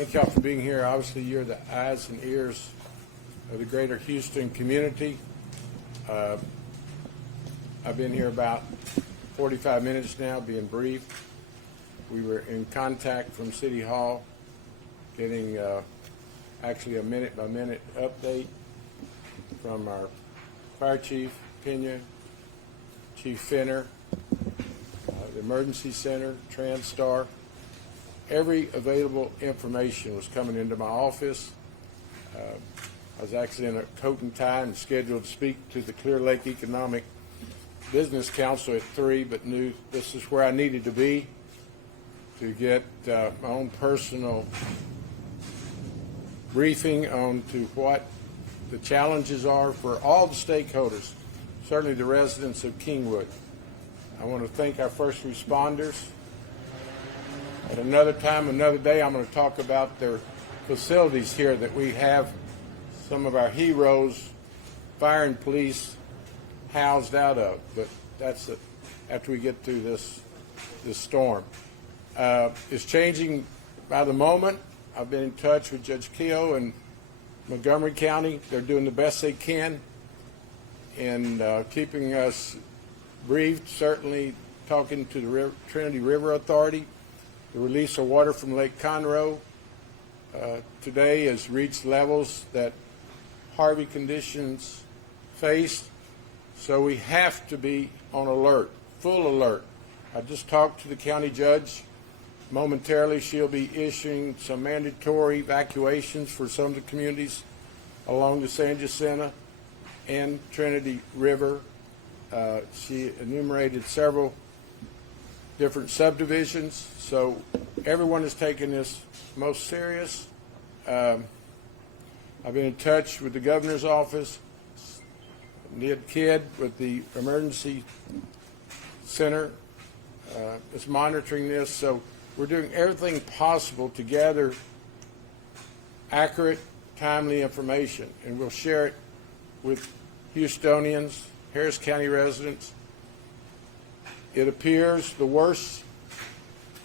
Thank y'all for being here. Obviously, you're the eyes and ears of the greater Houston community. I've been here about 45 minutes now, being brief. We were in contact from City Hall, getting actually a minute-by-minute update from our Fire Chief Pena, Chief Finner, the Emergency Center, TransStar. Every available information was coming into my office. I was actually in a coat and tie and scheduled to speak to the Clear Lake Economic Business Council at 3, but knew this is where I needed to be to get my own personal briefing on to what the challenges are for all the stakeholders, certainly the residents of Kingwood. I want to thank our first responders. At another time, another day, I'm going to talk about their facilities here that we have some of our heroes, fire and police, housed out of. But that's it, after we get through this storm. It's changing by the moment. I've been in touch with Judge Keogh and Montgomery County. They're doing the best they can in keeping us briefed, certainly talking to the Trinity River Authority. The release of water from Lake Conroe today has reached levels that Harvey conditions faced, so we have to be on alert, full alert. I just talked to the county judge. Momentarily, she'll be issuing some mandatory evacuations for some of the communities along the San Jacinto and Trinity River. She enumerated several different subdivisions, so everyone is taking this most serious. I've been in touch with the governor's office. Ned Kidd with the emergency center is monitoring this, so we're doing everything possible to gather accurate, timely information, and we'll share it with Houstonians, Harris County residents. It appears the worst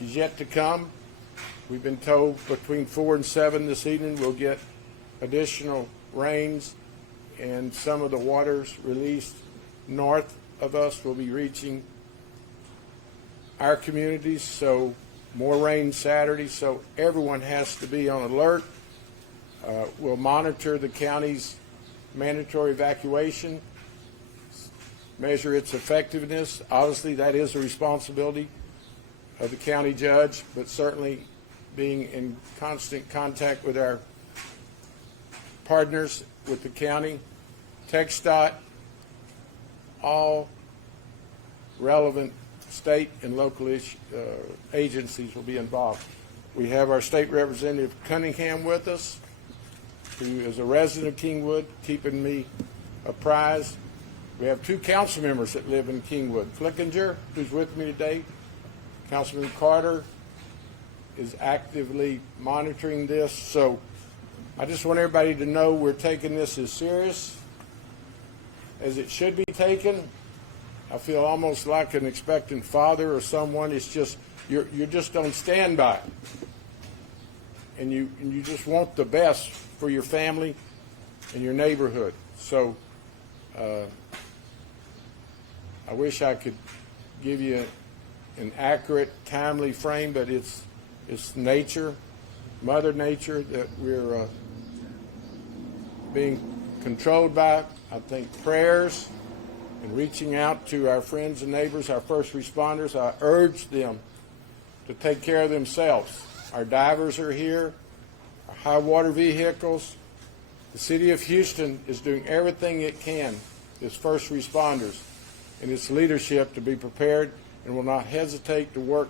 is yet to come. We've been told between 4 and 7 this evening we'll get additional rains, and some of the waters released north of us will be reaching our communities, so more rain Saturday, so everyone has to be on alert. We'll monitor the county's mandatory evacuation, measure its effectiveness. Obviously, that is a responsibility of the county judge, but certainly being in constant contact with our partners with the county, TxDOT, all relevant state and local agencies will be involved. We have our state representative Cunningham with us, who is a resident of Kingwood, keeping me apprised. We have 2 council members that live in Kingwood. Flickinger, who's with me today, Councilman Carter, is actively monitoring this. So I just want everybody to know we're taking this as serious as it should be taken. I feel almost like an expectant father or someone. It's just you're just on standby, and you just want the best for your family and your neighborhood. So I wish I could give you an accurate, timely frame, but it's nature, Mother Nature, that we're being controlled by. I think prayers and reaching out to our friends and neighbors, our first responders, I urge them to take care of themselves. Our divers are here, our high water vehicles. The city of Houston is doing everything it can, its first responders and its leadership, to be prepared, and will not hesitate to work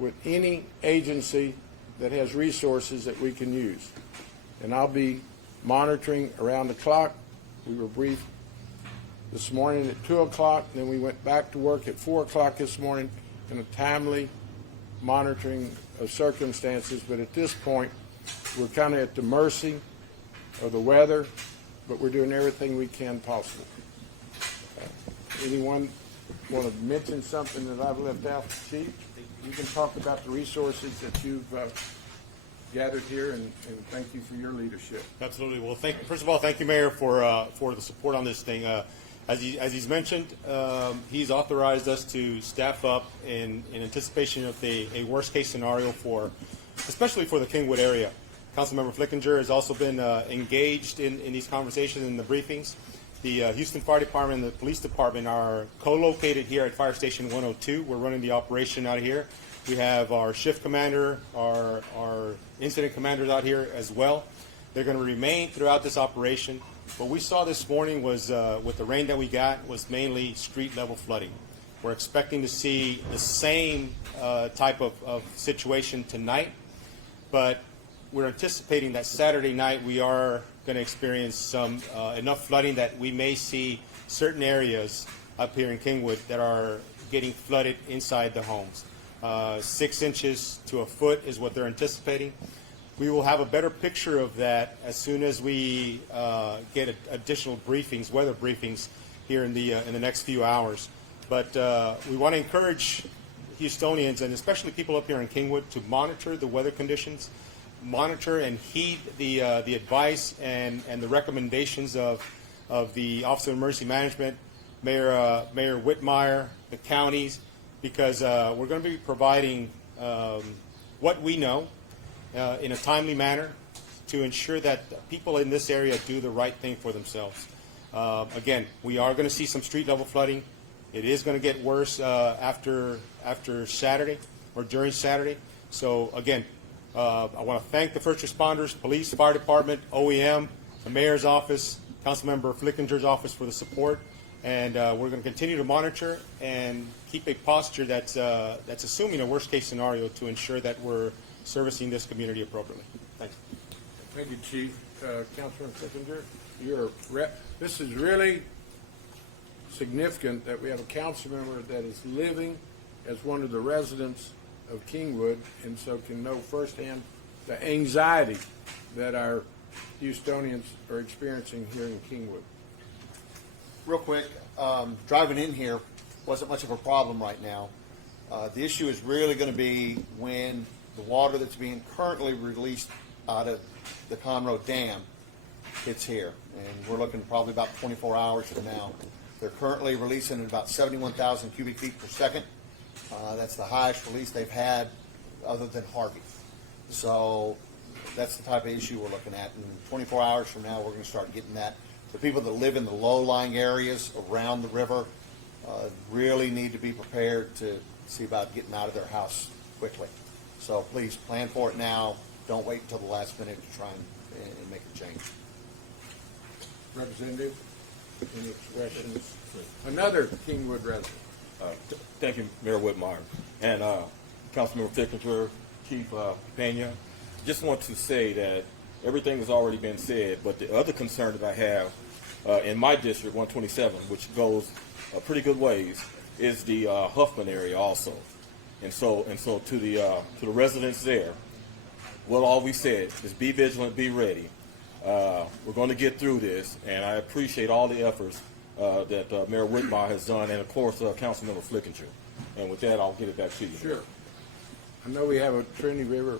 with any agency that has resources that we can use. And I'll be monitoring around the clock. We were briefed this morning at 2 o'clock, then we went back to work at 4 o'clock this morning in a timely monitoring of circumstances. But at this point, we're kind of at the mercy of the weather, but we're doing everything we can possible. Anyone want to mention something that I've left out, Chief? You can talk about the resources that you've gathered here, and thank you for your leadership. Absolutely. Well, first of all, thank you, Mayor, for the support on this thing. As he's mentioned, he's authorized us to staff up in anticipation of a worst case scenario especially for the Kingwood area. Councilmember Flickinger has also been engaged in these conversations and the briefings. The Houston Fire Department and the Police Department are co-located here at Fire Station 102. We're running the operation out of here. We have our shift commander, our incident commanders out here as well. They're going to remain throughout this operation. What we saw this morning was, with the rain that we got, was mainly street level flooding. We're expecting to see the same type of situation tonight, but we're anticipating that Saturday night we are going to experience some enough flooding that we may see certain areas up here in Kingwood that are getting flooded inside the homes. 6 inches to a foot is what they're anticipating. We will have a better picture of that as soon as we get additional briefings, weather briefings, here in the next few hours. But we want to encourage Houstonians, and especially people up here in Kingwood, to monitor the weather conditions, monitor and heed the advice and the recommendations of the Office of Emergency Management, Mayor Whitmire, the counties, because we're going to be providing what we know in a timely manner to ensure that people in this area do the right thing for themselves. Again, we are going to see some street level flooding. It is going to get worse after Saturday or during Saturday. So again, I want to thank the first responders, police, fire department, OEM, the mayor's office, Councilmember Flickinger's office for the support, and we're going to continue to monitor and keep a posture that's assuming a worst case scenario to ensure that we're servicing this community appropriately. Thanks. Thank you, Chief. Councilman Flickinger, you're a rep. This is really significant that we have a council member that is living as one of the residents of Kingwood, and so can know firsthand the anxiety that our Houstonians are experiencing here in Kingwood. Real quick, driving in here wasn't much of a problem right now. The issue is really going to be when the water that's being currently released out of the Conroe Dam hits here. And we're looking probably about 24 hours from now. They're currently releasing about 71,000 cubic feet per second. That's the highest release they've had other than Harvey. So that's the type of issue we're looking at. And 24 hours from now, we're going to start getting that. The people that live in the low-lying areas around the river really need to be prepared to see about getting out of their house quickly. So please plan for it now. Don't wait until the last minute to try and make a change. Representative, any questions? Another Kingwood resident. Thank you, Mayor Whitmire, and Councilmember Flickinger, Chief Pena. Just want to say that everything has already been said, but the other concern that I have in my district, 127, which goes a pretty good ways, is the Huffman area also. And so to the residents there, what all we said is be vigilant, be ready. We're going to get through this, and I appreciate all the efforts that Mayor Whitmire has done, and of course Councilmember Flickinger. And with that, I'll give it back to you. Sure. I know we have a Trinity River.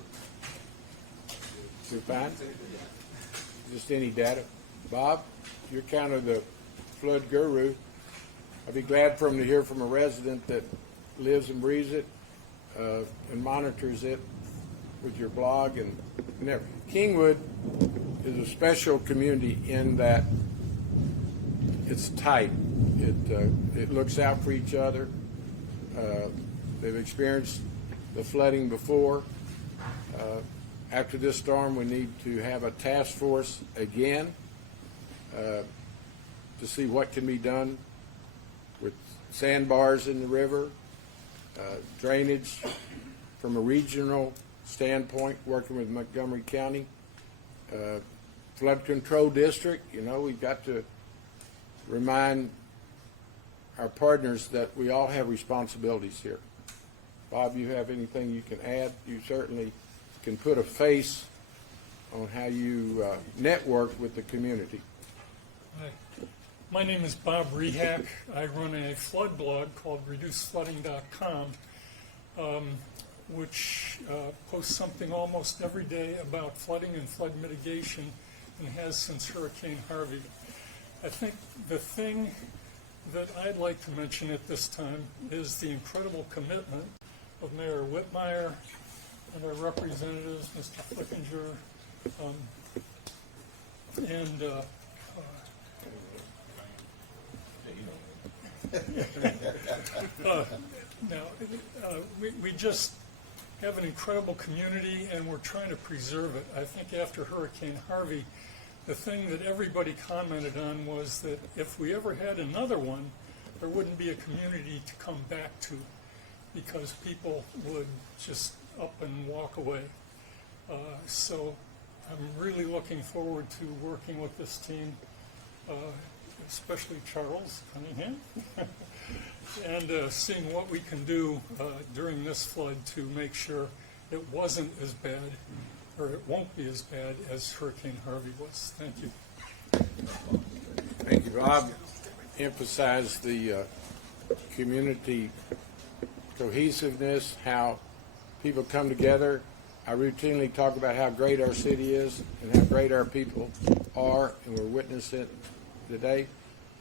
You're fine? Just any data? Bob, you're kind of the flood guru. I'd be glad for him to hear from a resident that lives and breathes it and monitors it with your blog and everything. Kingwood is a special community in that it's tight. It looks out for each other. They've experienced the flooding before. After this storm, we need to have a task force again to see what can be done with sandbars in the river, drainage from a regional standpoint, working with Montgomery County. Flood control district, we've got to remind our partners that we all have responsibilities here. Bob, you have anything you can add? You certainly can put a face on how you network with the community. Hi. My name is Bob Rehak. I run a flood blog called ReduceFlooding.com. which posts something almost every day about flooding and flood mitigation, and has since Hurricane Harvey. I think the thing that I'd like to mention at this time is the incredible commitment of Mayor Whitmire and our representatives, Mr. Flickinger, and we just have an incredible community, and we're trying to preserve it. I think after Hurricane Harvey, the thing that everybody commented on was that if we ever had another one, there wouldn't be a community to come back to, because people would just up and walk away. So I'm really looking forward to working with this team, especially Charles Cunningham, and seeing what we can do during this flood to make sure it wasn't as bad, or it won't be as bad as Hurricane Harvey was. Thank you. Thank you, Bob. Emphasize the community cohesiveness, how people come together. I routinely talk about how great our city is and how great our people are, and we're witnessing it today.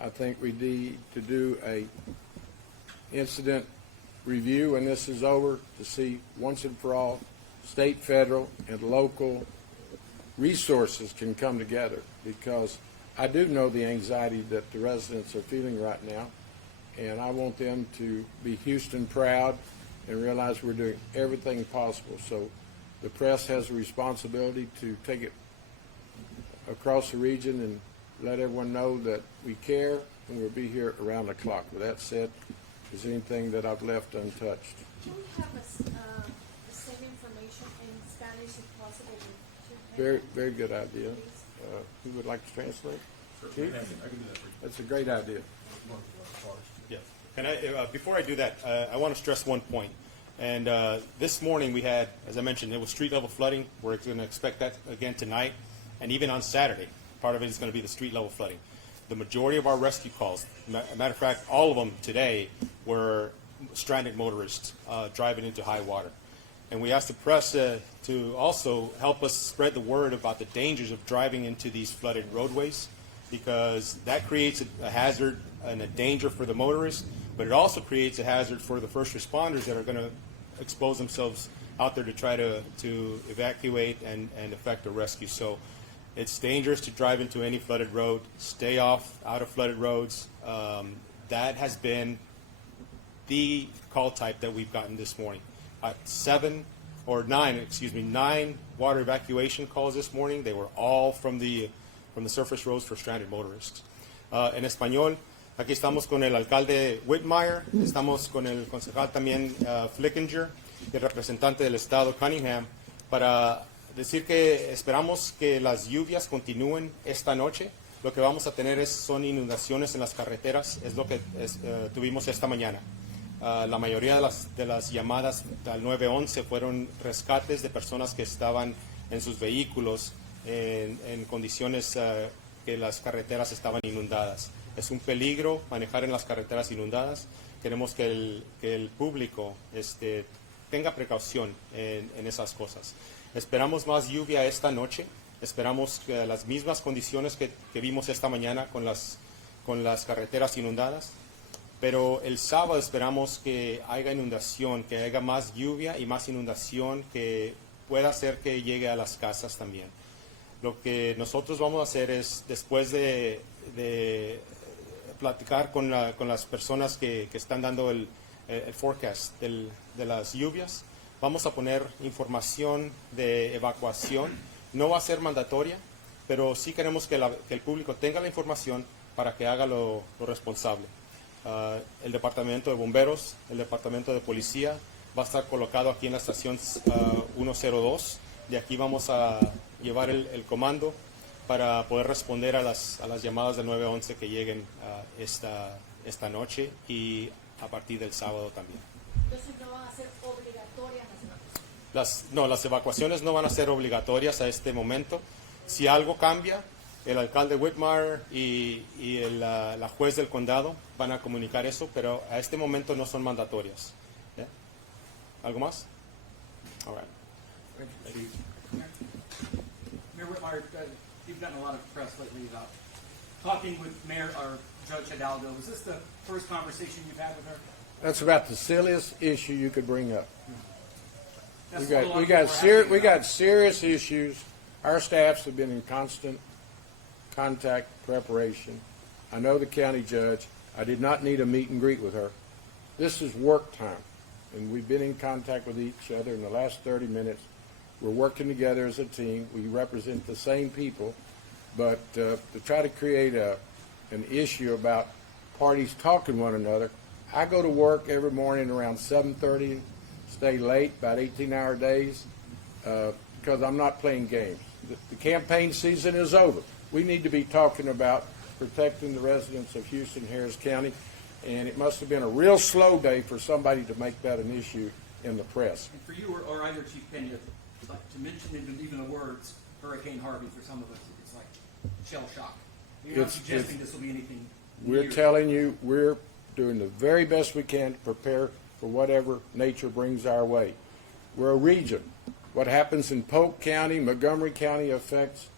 I think we need to do a incident review when this is over to see once and for all state, federal, and local resources can come together, because I do know the anxiety that the residents are feeling right now, and I want them to be Houston proud and realize we're doing everything possible. So the press has a responsibility to take it across the region and let everyone know that we care, and we'll be here around the clock. With that said, is there anything that I've left untouched? Can we have the same information in Spanish if possible? Very, very good idea. Who would like to translate? Chief? I can do that for you. That's a great idea. Yeah. And before I do that, I want to stress one point. And this morning we had, as I mentioned, it was street level flooding. We're going to expect that again tonight, and even on Saturday. Part of it is going to be the street level flooding. The majority of our rescue calls, matter of fact, all of them today were stranded motorists driving into high water. And we asked the press to also help us spread the word about the dangers of driving into these flooded roadways, because that creates a hazard and a danger for the motorists, but it also creates a hazard for the first responders that are going to expose themselves out there to try to evacuate and effect a rescue. So it's dangerous to drive into any flooded road. Stay out of flooded roads. That has been the call type that we've gotten this morning. 9 water evacuation calls this morning. They were all from the surface roads for stranded motorists. En español, aquí estamos con el alcalde Whitmire, estamos con el concejal también Flickinger, el representante del estado Cunningham, para decir que esperamos que las lluvias continúen esta noche. Lo que vamos a tener son inundaciones en las carreteras, es lo que tuvimos esta mañana. La mayoría de las llamadas al 911 fueron rescates de personas que estaban en sus vehículos en condiciones que las carreteras estaban inundadas. Es un peligro manejar en las carreteras inundadas. Queremos que el público tenga precaución en esas cosas. Esperamos más lluvia esta noche. Esperamos que las mismas condiciones que vimos esta mañana con las carreteras inundadas. Pero el sábado esperamos que haya inundación, que haya más lluvia y más inundación que pueda hacer que llegue a las casas también. Lo que nosotros vamos a hacer es, después de platicar con las personas que están dando el forecast de las lluvias, vamos a poner información de evacuación. No va a ser mandatoria, pero sí queremos que el público tenga la información para que haga lo responsable. El departamento de bomberos, el departamento de policía va a estar colocado aquí en la estación 102. De aquí vamos a llevar el comando para poder responder a las llamadas del 911 que lleguen esta noche y a partir del sábado también. Entonces no van a ser obligatorias las evacuaciones. Las evacuaciones no van a ser obligatorias a este momento. Si algo cambia, el alcalde Whitmire y la juez del condado van a comunicar eso, pero a este momento no son mandatorias. ¿Algo más? All right. Mayor Whitmire, you've gotten a lot of press lately about talking with Mayor or Judge Hidalgo. Was this the first conversation you've had with her? That's about the silliest issue you could bring up. That's We what a got lot we of got people are asking we got about. serious issues. Our staffs have been in constant contact preparation. I know the county judge. I did not need a meet and greet with her. This is work time, and we've been in contact with each other in the last 30 minutes. We're working together as a team. We represent the same people, but to try to create an issue about parties talking to one another, I go to work every morning around 7:30, stay late, about 18-hour days, because I'm not playing games. The campaign season is over. We need to be talking about protecting the residents of Houston, Harris County, and it must have been a real slow day for somebody to make that an issue in the press. And for you or either Chief Pena, to mention even the words Hurricane Harvey, for some of us, it's like shell shock. You're not suggesting this will be anything We're near. telling you, we're doing the very best we can to prepare for whatever nature brings our way. We're a region. What happens in Polk County, Montgomery County affects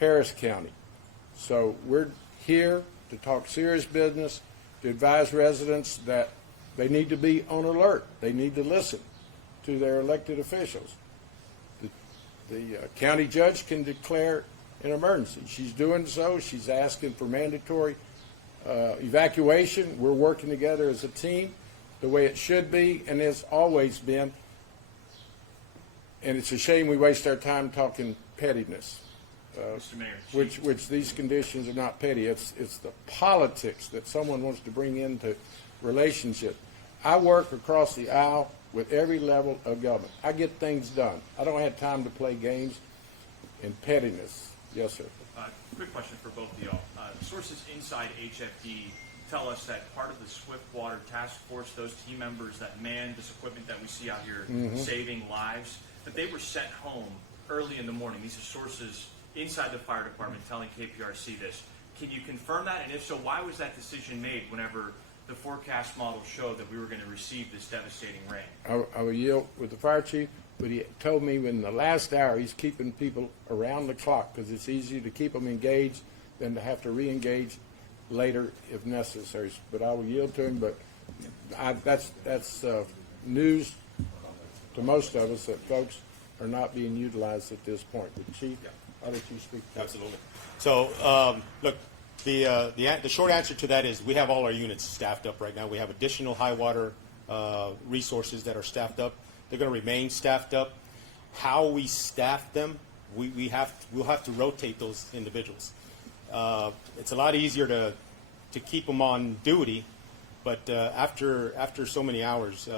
Harris County. So we're here to talk serious business, to advise residents that they need to be on alert. They need to listen to their elected officials. The county judge can declare an emergency. She's doing so. She's asking for mandatory evacuation. We're working together as a team the way it should be and has always been. And it's a shame we waste our time talking pettiness, Mr. Mayor, which these conditions are not petty. It's the politics that someone wants to bring into relationship. I work across the aisle with every level of government. I get things done. I don't have time to play games and pettiness. Yes, sir. quick question for both of y'all. Sources inside HFD tell us that part of the Swift Water Task Force, those team members that man this equipment that we see out here saving lives, that they were sent home early in the morning. These are sources inside the fire department telling KPRC this. Can you confirm that? And if so, why was that decision made whenever the forecast model showed that we were going to receive this devastating rain? I will yield with the fire chief, but he told me in the last hour he's keeping people around the clock because it's easier to keep them engaged than to have to re-engage later if necessary. But I will yield to him. But that's news to most of us that folks are not being utilized at this point. But Chief, I'll let you speak. Absolutely. So, look, the short answer to that is we have all our units staffed up right now. We have additional high water resources that are staffed up. They're going to remain staffed up. How we staff them, we'll have to rotate those individuals. It's a lot easier to keep them on duty, but after so many hours,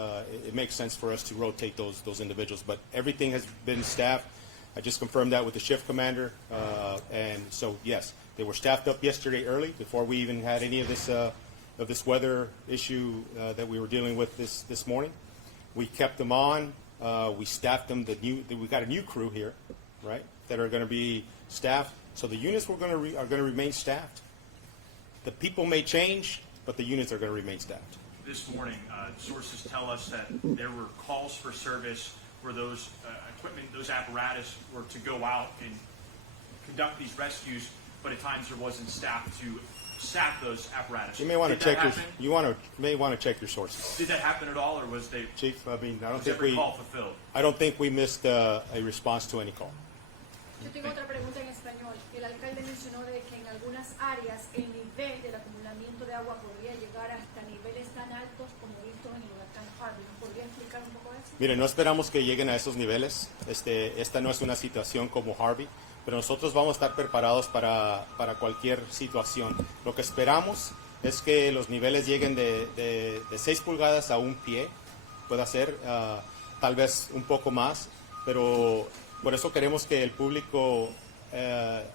it makes sense for us to rotate those individuals. But everything has been staffed. I just confirmed that with the shift commander, and so yes, they were staffed up yesterday early before we even had any of this weather issue that we were dealing with this morning. We kept them on. We staffed them. We got a new crew here, right, that are going to be staffed. So the units are going to remain staffed. The people may change, but the units are going to remain staffed. This morning, sources tell us that there were calls for service where those equipment, those apparatus were to go out and conduct these rescues, but at times there wasn't staff to staff those apparatus. You may want to Did that check happen? may want to check your sources. Did that happen at all, or was they Chief, I mean, was every call fulfilled? I don't think we missed a response to any call. Yo tengo otra pregunta en español. El alcalde mencionó de que en algunas áreas el nivel del acumulamiento de agua podría llegar hasta niveles tan altos como vistos en el huracán Harvey. ¿Nos podría explicar un poco eso? Mire, no esperamos que lleguen a esos niveles. Esta no es una situación como Harvey, pero nosotros vamos a estar preparados para cualquier situación. Lo que esperamos es que los niveles lleguen de 6 pulgadas a 1 pie, puede ser tal vez un poco más, pero por eso queremos que el público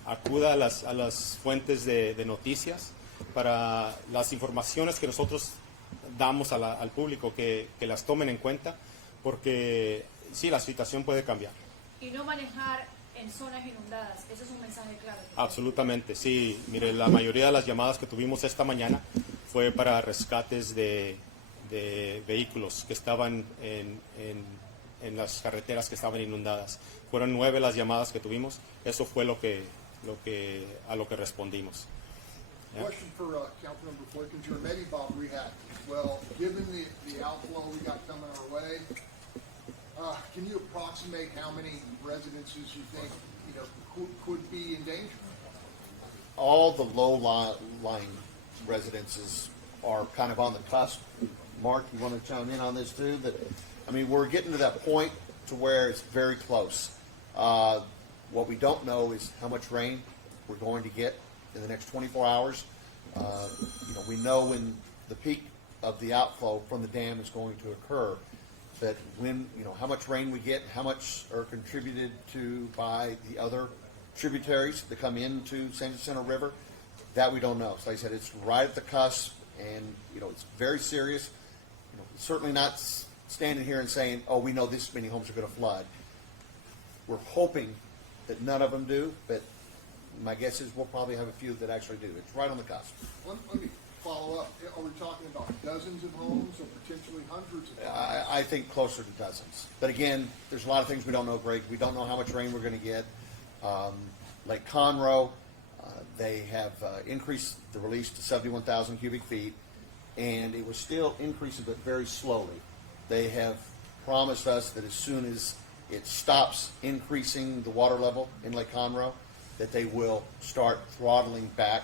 acuda a las fuentes de noticias para las informaciones que nosotros damos al público, que las tomen en cuenta, porque sí, la situación puede cambiar. Y no manejar en zonas inundadas. Ese es un mensaje claro. Absolutamente, sí. Mire, la mayoría de las llamadas que tuvimos esta mañana fue para rescates de vehículos que estaban en en las carreteras que estaban inundadas. Fueron 9 las llamadas que tuvimos. Eso fue a lo que respondimos. Yeah. Question for Councilmember Flickinger, and maybe Bob Rehat as well. Given the outflow we got coming our way, can you approximate how many residences you think could be in danger? All the low-lying residences are kind of on the cusp. Mark, you want to chime in on this too? We're getting to that point to where it's very close. What we don't know is how much rain we're going to get in the next 24 hours. We know when the peak of the outflow from the dam is going to occur, but how much rain we get, how much are contributed to by the other tributaries that come into San Jacinto River, that we don't know. So like I said, it's right at the cusp, and it's very serious. Certainly not standing here and saying, oh, we know this many homes are going to flood. We're hoping that none of them do, but my guess is we'll probably have a few that actually do. It's right on the cusp. Let me follow up. Are we talking about dozens of homes or potentially hundreds of homes? I think closer to dozens. But again, there's a lot of things we don't know, Greg. We don't know how much rain we're going to get. Lake Conroe, they have increased the release to 71,000 cubic feet, and it was still increasing, but very slowly. They have promised us that as soon as it stops increasing the water level in Lake Conroe, that they will start throttling back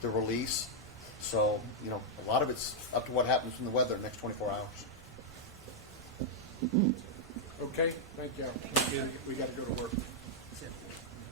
the release. So, a lot of it's up to what happens in the weather in the next 24 hours. Okay, thank you. We got to go to work.